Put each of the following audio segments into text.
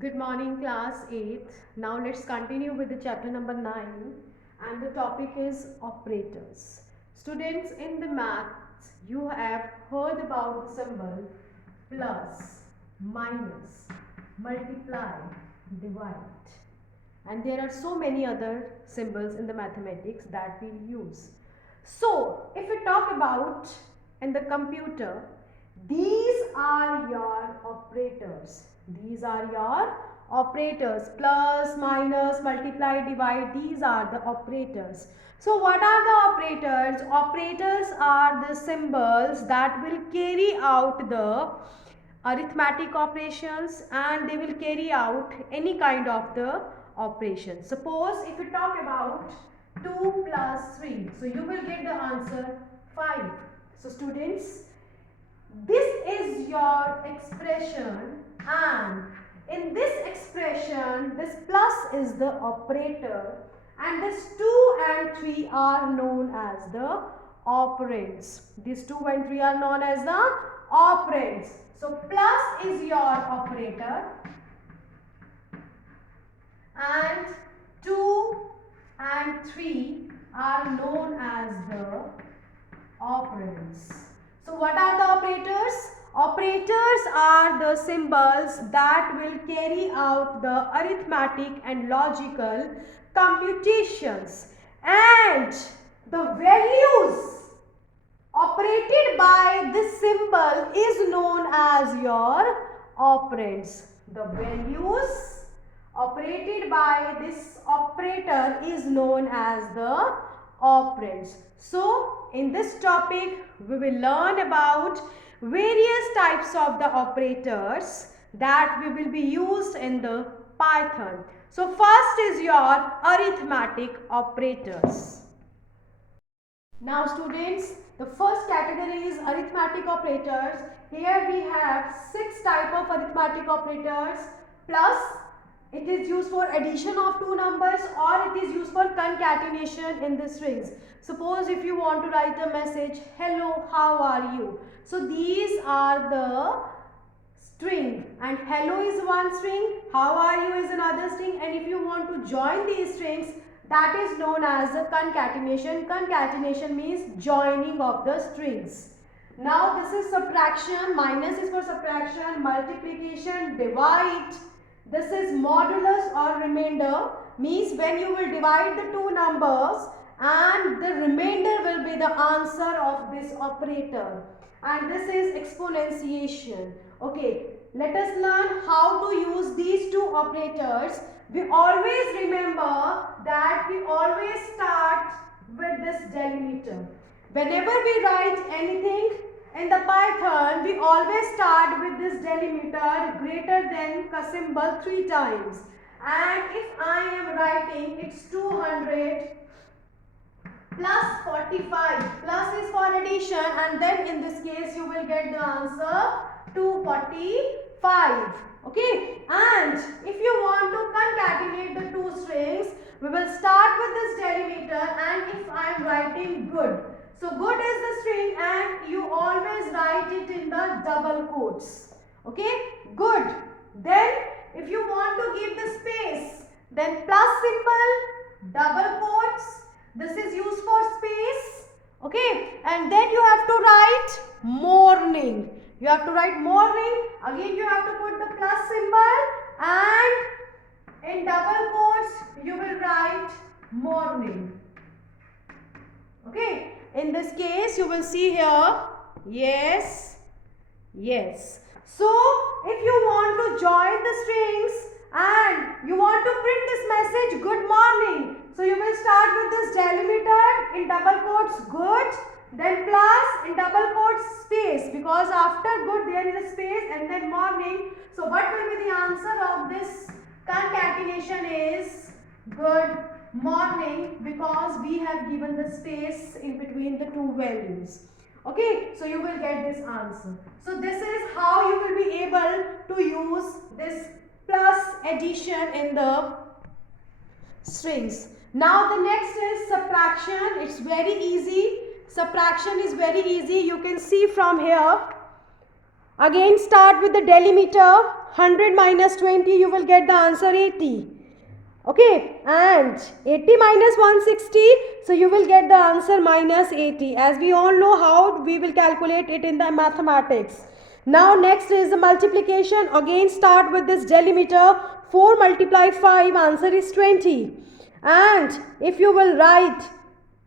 Good morning, class 8th. Now let's continue with the chapter number 9, and the topic is operators. Students, in the maths, you have heard about the symbol plus, minus, multiply, divide. And there are so many other symbols in the mathematics that we'll use. So, if we talk about in the computer, these are your operators. These are your operators. Plus, minus, multiply, divide. These are the operators. So, what are the operators? Operators are the symbols that will carry out the arithmetic operations, and they will carry out any kind of the operation. Suppose if you talk about 2 plus 3, so you will get the answer 5. So students, this is your expression, and in this expression this plus is the operator, and this 2 and 3 are known as the operands. These 2 and 3 are known as the operands. So plus is your operator, and 2 and 3 are known as the operands. So what are the operators? Operators are the symbols that will carry out the arithmetic and logical computations, and the values operated by this symbol is known as your operands. The values operated by this operator is known as the operands. So, in this topic, we will learn about various types of the operators that we will be used in the Python. So, first is your arithmetic operators. Now students, the first category is arithmetic operators. Here we have 6 type of arithmetic operators. Plus, it is used for addition of two numbers, or it is used for concatenation in the strings. Suppose if you want to write a message, hello, how are you? So these are the string, and hello is one string, how are you is another string, and if you want to join these strings, that is known as the concatenation. Concatenation means joining of the strings. Now this is subtraction, minus is for subtraction, multiplication, divide. This is modulus or remainder, means when you will divide the two numbers and the remainder will be the answer of this operator. And this is exponentiation. Okay, let us learn how to use these two operators. We always remember that we always start with this delimiter. Whenever we write anything in the Python, we always start with this delimiter greater than symbol 3 times. And if I am writing, it's 200 plus 45. Plus is for addition, and then in this case you will get the answer 245. Okay, and if you want to concatenate the two strings, we will start with this delimiter, and if I am writing good, so good is the string and you always write it in the double quotes. Okay, good. Then if you want to give the space, then plus symbol, double quotes, this is used for space. Okay, and then you have to write morning. You have to write morning. Again you have to put the plus symbol, and in double quotes you will write morning. Okay, in this case you will see here, yes, yes. So if you want to join the strings and you want to print this message good morning, so you will start with this delimiter, in double quotes good, then plus, in double quotes space, because after good there is a space, and then morning. So what will be the answer of this concatenation is good morning, because we have given the space in between the two values. Okay, so you will get this answer. So this is how you will be able to use this plus addition in the strings. Now the next is subtraction. It's very easy. Subtraction is very easy. You can see from here. Again start with the delimiter. 100 minus 20, you will get the answer 80. Okay, and 80 minus 160, so you will get the answer minus 80. As we all know how we will calculate it in the mathematics. Now next is the multiplication. Again start with this delimiter. 4 multiply 5, answer is 20. And if you will write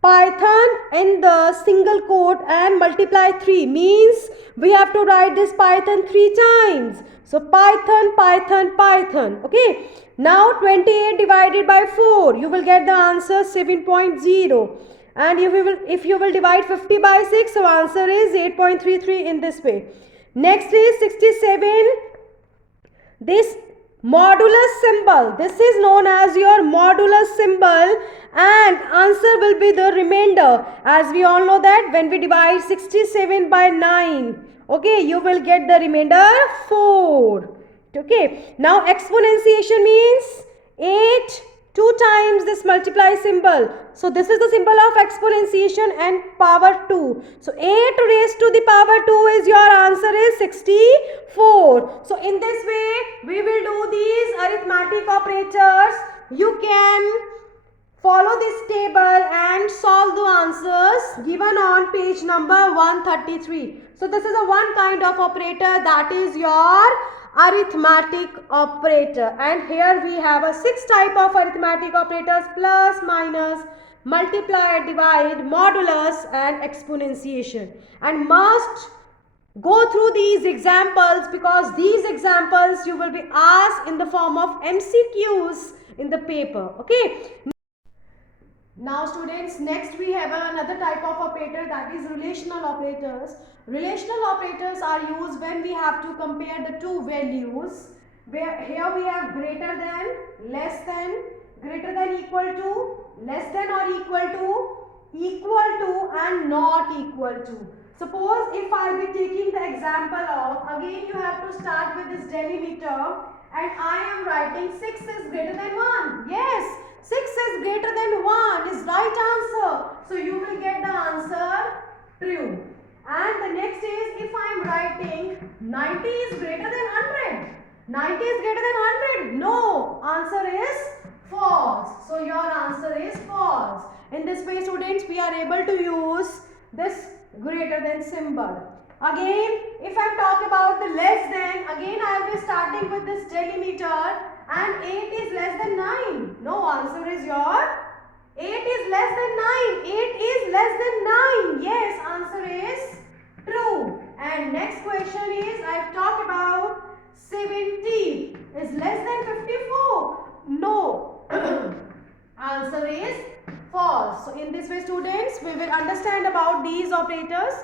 Python in the single quote and multiply 3, means we have to write this Python 3 times. So Python, Python, Python. Okay. Now 28 divided by 4, you will get the answer 7.0. And if you will divide 50 by 6, so answer is 8.33 in this way. Next is 67. This modulus symbol, this is known as your modulus symbol, and answer will be the remainder. As we all know that when we divide 67 by 9, okay, you will get the remainder 4. Okay, now exponentiation means 8 2 times this multiply symbol. So this is the symbol of exponentiation and power 2. So 8 raised to the power 2 is your answer is 64. So in this way we will do these arithmetic operators. You can follow this table and solve the answers given on page number 133. So this is a one kind of operator, that is your arithmetic operator. And here we have a 6 type of arithmetic operators: plus, minus, multiply, divide, modulus and exponentiation. And must go through these examples, because these examples you will be asked in the form of MCQs in the paper. Okay. Now students, next we have another type of operator, that is relational operators. Relational operators are used when we have to compare the two values. Where here we have greater than, less than, greater than equal to, less than or equal to and not equal to. Suppose if I will be taking the example of, again you have to start with this delimiter, and I am writing 6 is greater than 1. Yes, 6 is greater than 1 is right answer. So you will get the answer true. And the next is, if I am writing 90 is greater than 100. 90 is greater than 100. No, answer is false. So your answer is false. In this way students, we are able to use this greater than symbol. Again, if I talk about the less than, again I will be starting with this delimiter, and 8 is less than 9. No, answer is your 8 is less than 9. 8 is less than 9. Yes, answer is true. And next question is, I have talked about 70 is less than 54. No, answer is false. So in this way students, we will understand about these operators.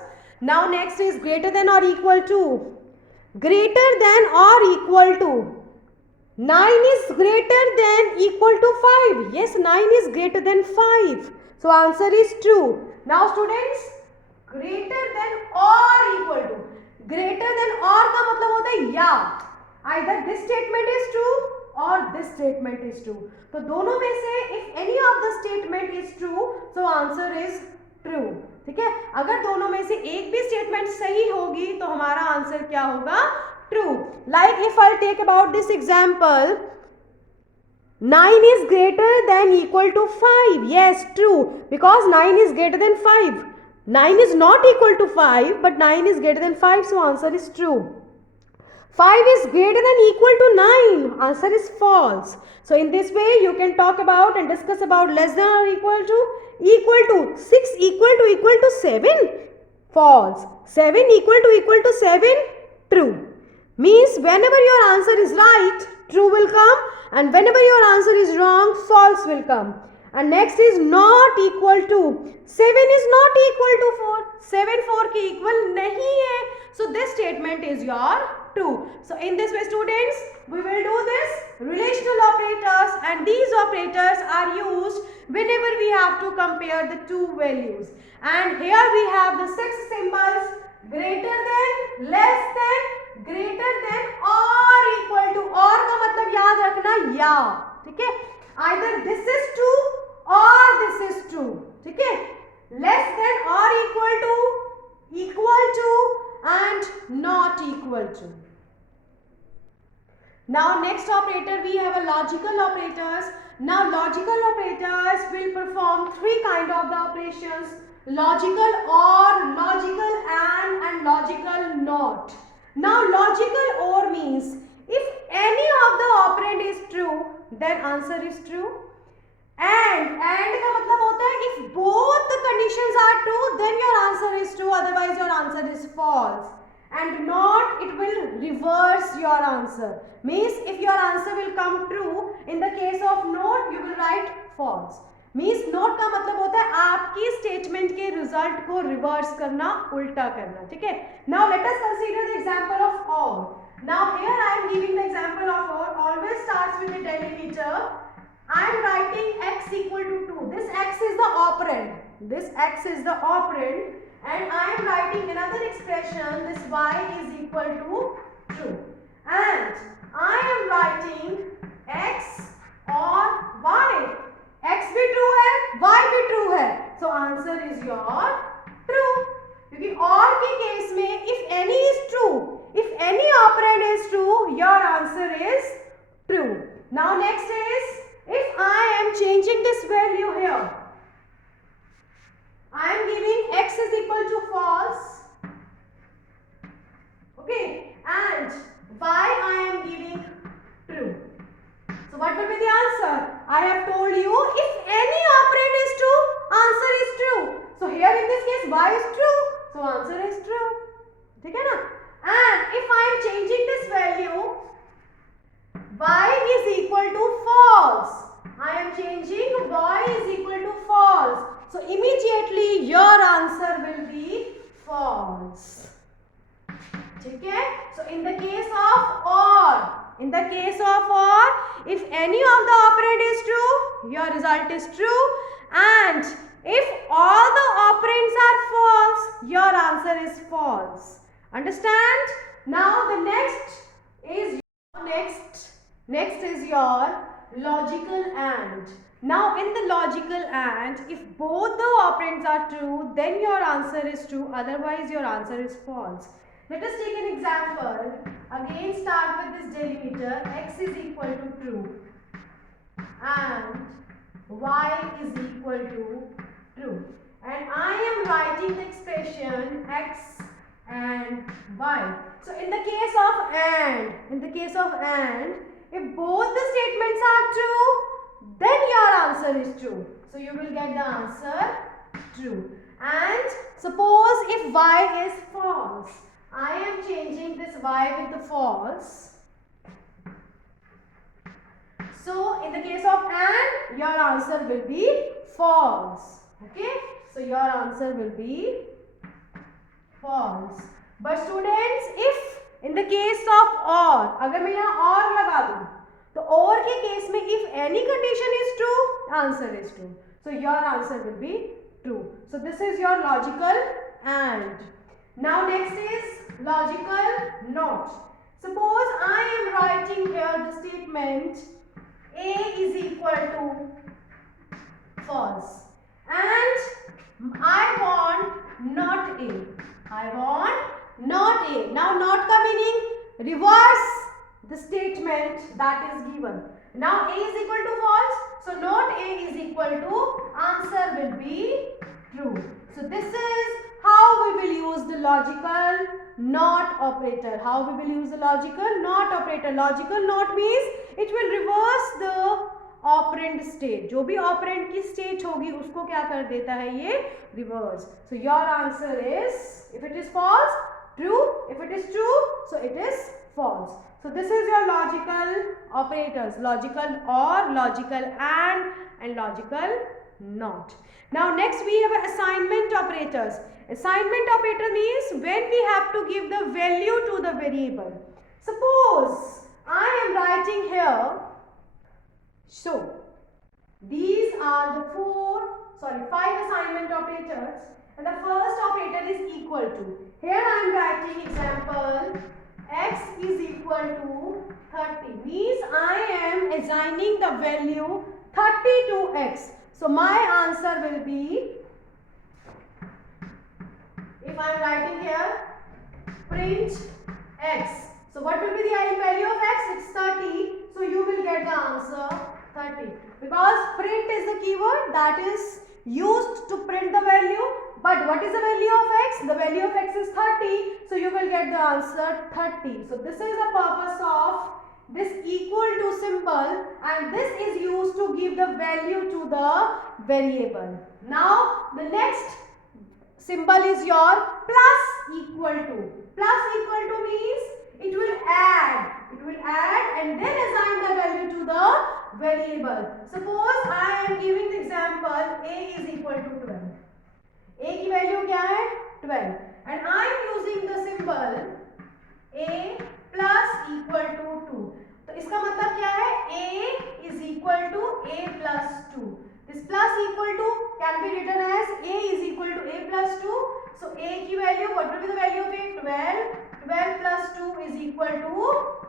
Now next is greater than or equal to. Greater than or equal to. 9 is greater than equal to 5. Yes, 9 is greater than 5. So answer is true. Now students, greater than or equal to. Greater than or का मतलब होता है या. Either this statement is true or this statement is true. तो दोनों में से if any of the statement is true, so answer is true. ठीक है, अगर दोनों में से एक भी स्टेटमेंट सही होगी तो हमारा आंसर क्या होगा? True. Like if I'll take about this example, 9 is greater than equal to 5. Yes, true, because 9 is greater than 5. 9 is not equal to 5, but 9 is greater than 5, so answer is true. 5 is greater than equal to 9. Answer is false. So in this way you can talk about and discuss about less than or equal to 6 equal to 7. False. 7 equal to 7. True. Means whenever your answer is right, true will come, and whenever your answer is wrong, false will come. And next is not equal to. 7 is not equal to 4. 7 4 के equal नहीं है. So this statement is your true. So in this way students, we will do this relational operators, and these operators are used whenever we have to compare the two values. And here we have the 6 symbols: greater than, less than, greater than or equal to. और का मतलब याद रखना या. ठीक है, either this is true or this is true. ठीक है, less than or equal to, and not equal to. Now next operator we have a logical operators. Now logical operators will perform three kind of the operations: logical or, logical and logical not. Now logical or means if any of the operand is true, then answer is true. And का मतलब होता है if both the conditions are true, then your answer is true, otherwise your answer is false. And not, it will reverse your answer. Means if your answer will come true, in the case of not, you will write false. Means not का मतलब होता है आपकी statement के result को reverse करना, उल्टा करना. ठीक है. Now let us consider the example of or. Now here I am giving the example of or. Always starts with a delimiter. I am writing x equal to 2. This x is the operand. This x is the operand. And I am writing another expression, this y is equal to true. And I am writing x or y. x भी true है, y भी true है. So answer is your true. क्योंकि और के case में if any is true, if any operand is true, your answer is true. Now next is, if I am changing this value here, I am giving x is equal to false, okay, and y I am giving true. So what will be the answer? I have told you if any operand is true, answer is true. So here in this case y is true, so answer is true. ठीक है ना? And if I am changing this value, y is equal to false. I am changing y is equal to false. So immediately your answer will be false. ठीक है? So in the case of or, if any of the operand is true, your result is true, and if all the operands are false, your answer is false. Understand? Now the next is your logical and. Now in the logical and, if both the operands are true, then your answer is true, otherwise your answer is false. Let us take an example. Again start with this delimiter, x is equal to true and y is equal to true. And I am writing the expression x and y. So in the case of and, if both the statements are true, then your answer is true. So you will get the answer true. And suppose if y is false, I am changing this y with the false. So in the case of and, your answer will be false. Okay? So your answer will be false. But students, if in the case of or, अगर मैं यहाँ और लगा दूँ, तो और के case में if any condition is true, answer is true. So your answer will be true. So this is your logical and. Now next is logical not. Suppose I am writing here the statement A is equal to false and I want not A. I want not A. Now not ka meaning reverse the statement that is given. Now A is equal to false, so not A is equal to, answer will be true. So this is how we will use the logical not operator. How we will use the logical not operator. Logical not means it will reverse the operand state. जो भी operand की state होगी उसको क्या कर देता है ये reverse. So your answer is, if it is false, true. If it is true, so it is false. So this is your logical operators, logical or, logical and logical not. Now next we have assignment operators. Assignment operator means when we have to give the value to the variable. Suppose I am writing here, so these are the 5 assignment operators, and the first operator is equal to. Here I am writing example x is equal to 30, means I am assigning the value 30 to x. So my answer will be, if I am writing here print x. So what will be the value of x? It's 30. So you will get the answer 30. Because print is the keyword that is used to print the value. But what is the value of x? The value of x is 30. So you will get the answer 30. So this is the purpose of this equal to symbol, and this is used to give the value to the variable. Now the next symbol is your plus equal to. Plus equal to means it will add. It will add and then assign the value to the variable. Suppose I am giving the example a is equal to 12. A की value क्या है? 12. And I am using the symbol a plus equal to 2. तो इसका मतलब क्या है? a is equal to a plus 2. This plus equal to can be written as a is equal to a plus 2. So a की value, what will be the value of a? 12. 12 plus 2 is equal to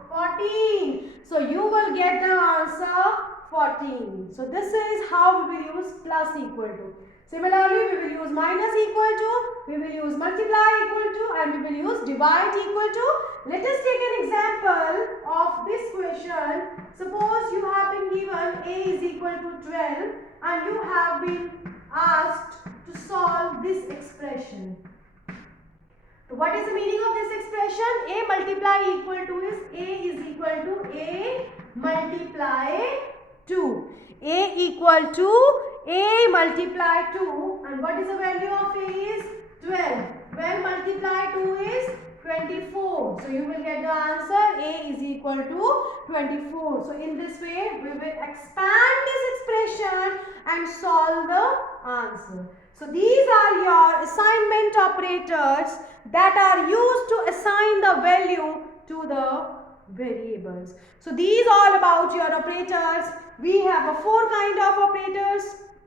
14. So you will get the answer 14. So this is how we will use plus equal to. Similarly, we will use minus equal to, we will use multiply equal to, and we will use divide equal to. Let us take an example of this question. Suppose you have been given a is equal to 12 and you have been asked to solve this expression. So what is the meaning of this expression? A multiply equal to is a is equal to a multiply 2. A equal to a multiply 2, and what is the value of a is 12. 12 multiply 2 is 24. So you will get the answer a is equal to 24. So in this way we will expand this expression and solve the answer. So these are your assignment operators that are used to assign the value to the variables. So these all about your operators. We have a 4 kind of operators: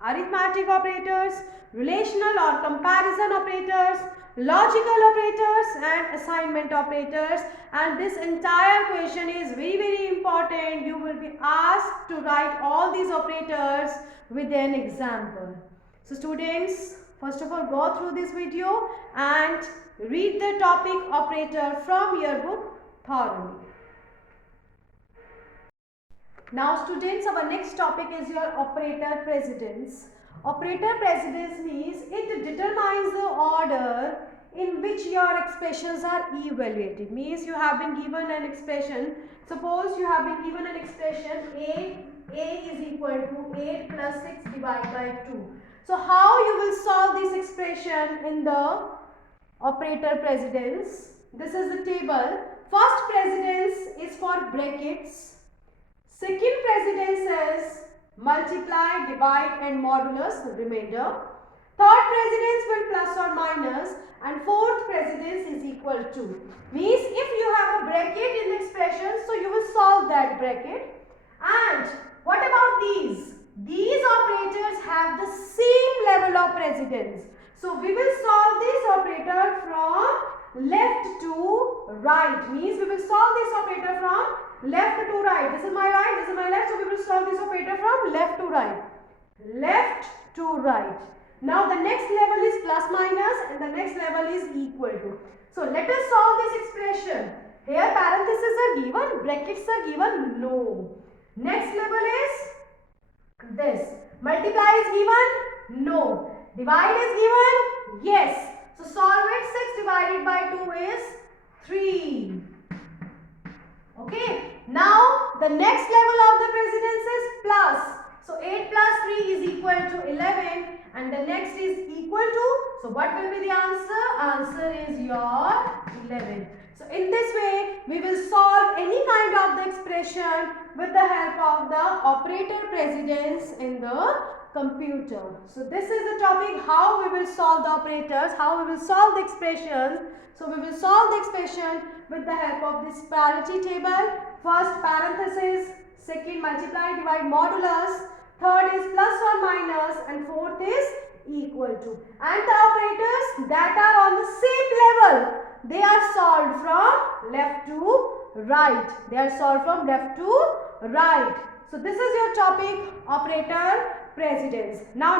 arithmetic operators, relational or comparison operators, logical operators, and assignment operators. And this entire question is very important. You will be asked to write all these operators with an example. So students, first of all, go through this video and read the topic operator from your book thoroughly. Now students, our next topic is your operator precedence. Operator precedence means it determines the order in which your expressions are evaluated. Means you have been given an expression. Suppose you have been given an expression a is equal to 8 plus 6 divided by 2. So how you will solve this expression in the operator precedence? This is the table. First precedence is for brackets. Second precedence is multiply, divide and modulus, the remainder. Third precedence will plus or minus, and fourth precedence is equal to. Means if you have a bracket in the expression, so you will solve that bracket. And what about these? These operators have the same level of precedence. So we will solve this operator from left to right. Means we will solve this operator from left to right. This is my right, this is my left. So we will solve this operator from left to right. Left to right. Now the next level is plus minus and the next level is equal to. So let us solve this expression. Here parentheses are given, brackets are given, no. Next level is this. Multiply is given, no. Divide is given, yes. So solve it. 6 divided by 2 is 3. Okay. Now the next level of the precedence is plus. So 8 plus 3 is equal to 11 and the next is equal to. So what will be the answer? Answer is your 11. So in this way we will solve any kind of the expression with the help of the operator precedence in the computer. So this is the topic, how we will solve the operators, how we will solve the expressions. So we will solve the expression with the help of this parity table. First parenthesis, second multiply, divide, modulus, third is plus or minus, and fourth is equal to. And the operators that are on the same level, they are solved from left to right. They are solved from left to right. So this is your topic, operator precedence. Now